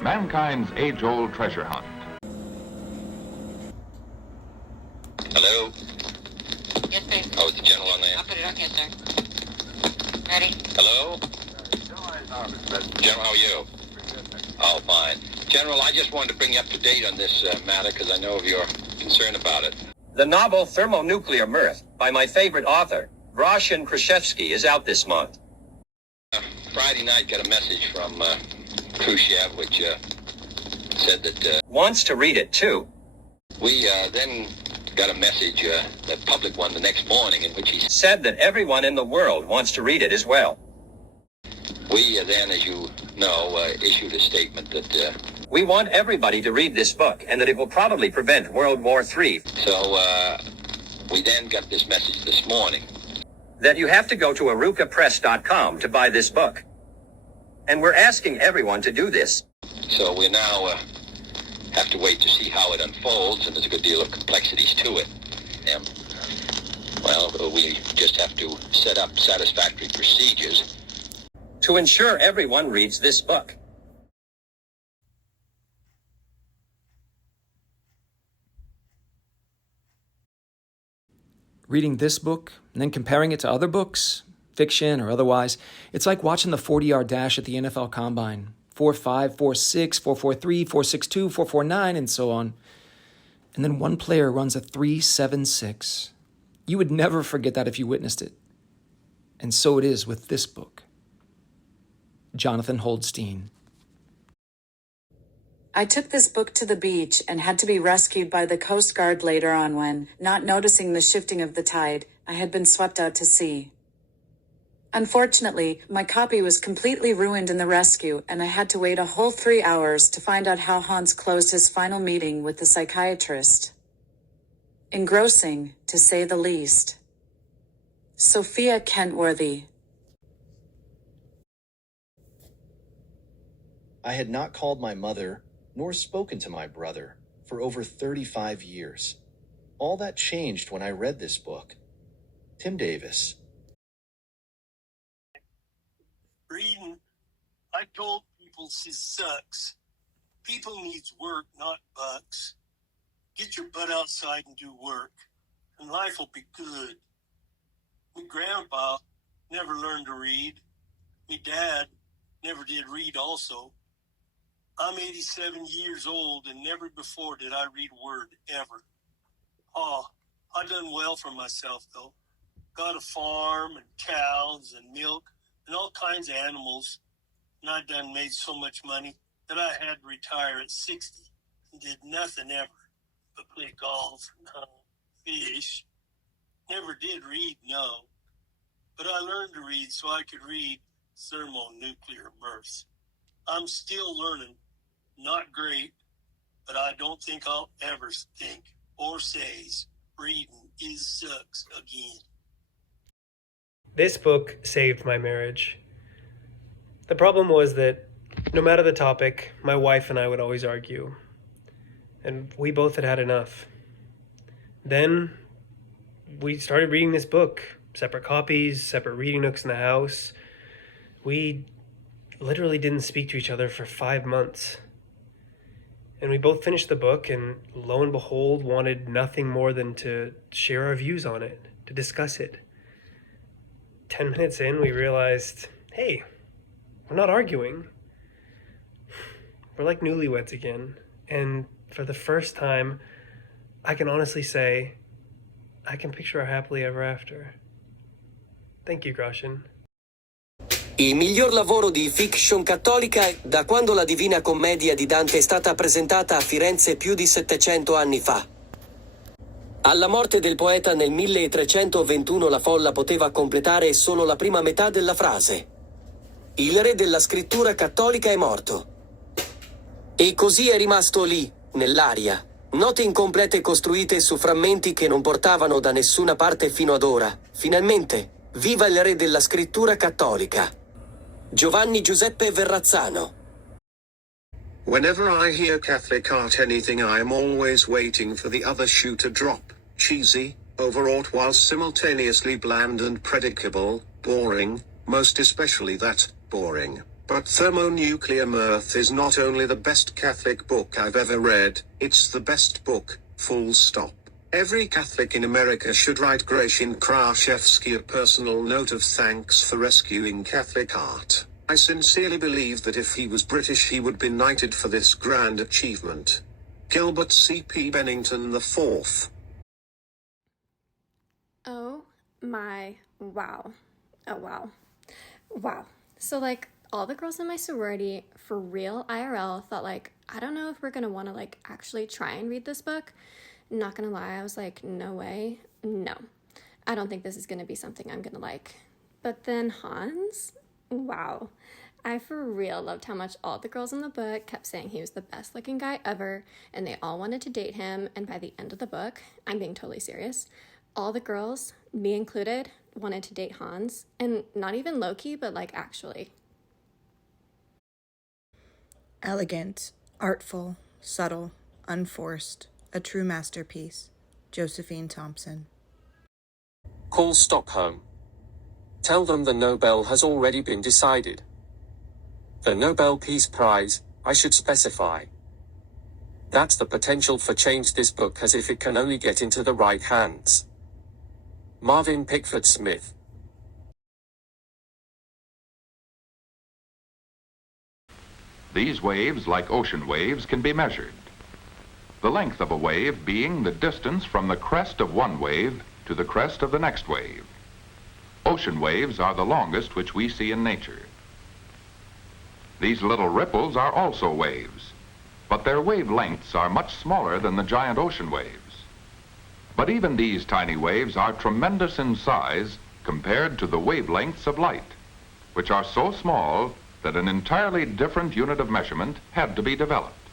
Mankind's age-old treasure hunt. Hello? Yes, babe. Oh, is the general on there? I'll put it on here, sir. Ready? Hello? General, how are you? Oh, fine. General, I just wanted to bring you up to date on this matter because I know of your concern about it. The novel Thermonuclear Mirth by my favorite author, Roshan Krashevsky, is out this month. Friday night got a message from Khrushchev, which said that... Wants to read it, too. We then got a message, a public one, the next morning, in which he said that everyone in the world wants to read it as well. We then, as you know, issued a statement that... we want everybody to read this book, and that it will probably prevent World War III. So, we then got this message this morning. That you have to go to arukapress.com to buy this book. And we're asking everyone to do this. So we now have to wait to see how it unfolds, and there's a good deal of complexities to it. Well, we just have to set up satisfactory procedures to ensure everyone reads this book. Reading this book and then comparing it to other books, fiction or otherwise, it's like watching the 40-yard dash at the NFL Combine. 4.5, 4.6, 4.43, 4.62, 4.49, and so on. And then one player runs a 3.76. You would never forget that if you witnessed it. And so it is with this book. Jonathan Holdstein. I took this book to the beach and had to be rescued by the Coast Guard later on when, not noticing the shifting of the tide, I had been swept out to sea. Unfortunately, my copy was completely ruined in the rescue, and I had to wait a whole 3 hours to find out how Hans closed his final meeting with the psychiatrist. Engrossing, to say the least. Sophia Kentworthy. I had not called my mother, nor spoken to my brother, for over 35 years. All that changed when I read this book. Tim Davis. Reading, I told people she sucks. People needs work, not bucks. Get your butt outside and do work, and life will be good. Me grandpa never learned to read. Me dad never did read also. I'm 87 years old, and never before did I read a word, ever. I done well for myself, though. Got a farm and cows and milk and all kinds of animals, and I done made so much money that I had to retire at 60 and did nothing ever but play golf and hunt, fish. Never did read, no. But I learned to read so I could read Thermonuclear Mirth. I'm still learning. Not great, but I don't think I'll ever think or say reading is sucks again. This book saved my marriage. The problem was that no matter the topic, my wife and I would always argue. And we both had had enough. Then we started reading this book. Separate copies, separate reading nooks in the house. We literally didn't speak to each other for 5 months. And we both finished the book and lo and behold wanted nothing more than to share our views on it, to discuss it. 10 minutes in, we realized, hey, we're not arguing. We're like newlyweds again. And for the first time, I can honestly say, I can picture our happily ever after. Thank you, Groshin. Il miglior lavoro di fiction cattolica da quando la Divina Commedia di Dante è stata presentata a Firenze più di 700 anni fa. Alla morte del poeta nel 1321 la folla poteva completare solo la prima metà della frase. Il re della scrittura cattolica è morto. E così è rimasto lì, nell'aria, note incomplete costruite su frammenti che non portavano da nessuna parte fino ad ora. Finalmente, viva il re della scrittura cattolica. Giovanni Giuseppe Verrazzano. Whenever I hear Catholic art anything, I am always waiting for the other shoe to drop. Cheesy, overwrought while simultaneously bland and predictable, boring, most especially that, boring. But Thermonuclear Mirth is not only the best Catholic book I've ever read, it's the best book, full stop. Every Catholic in America should write Gratian Kraszewski a personal note of thanks for rescuing Catholic art. I sincerely believe that if he was British he would be knighted for this grand achievement. Gilbert C.P. Bennington IV. Oh my wow. Oh wow. Wow. So like all the girls in my sorority for real IRL thought like, I don't know if we're gonna wanna like actually try and read this book. Not gonna lie, I was like, no way. No. I don't think this is gonna be something I'm gonna like. But then Hans, wow. I for real loved how much all the girls in the book kept saying he was the best looking guy ever and they all wanted to date him, and by the end of the book, I'm being totally serious, all the girls, me included, wanted to date Hans, and not even low-key, but like actually. Elegant, artful, subtle, unforced, a true masterpiece. Josephine Thompson. Call Stockholm. Tell them the Nobel has already been decided. The Nobel Peace Prize, I should specify. That's the potential for change this book has if it can only get into the right hands. Marvin Pickford Smith. These waves, like ocean waves, can be measured. The length of a wave being the distance from the crest of one wave to the crest of the next wave. Ocean waves are the longest which we see in nature. These little ripples are also waves, but their wavelengths are much smaller than the giant ocean waves. But even these tiny waves are tremendous in size compared to the wavelengths of light, which are so small that an entirely different unit of measurement had to be developed.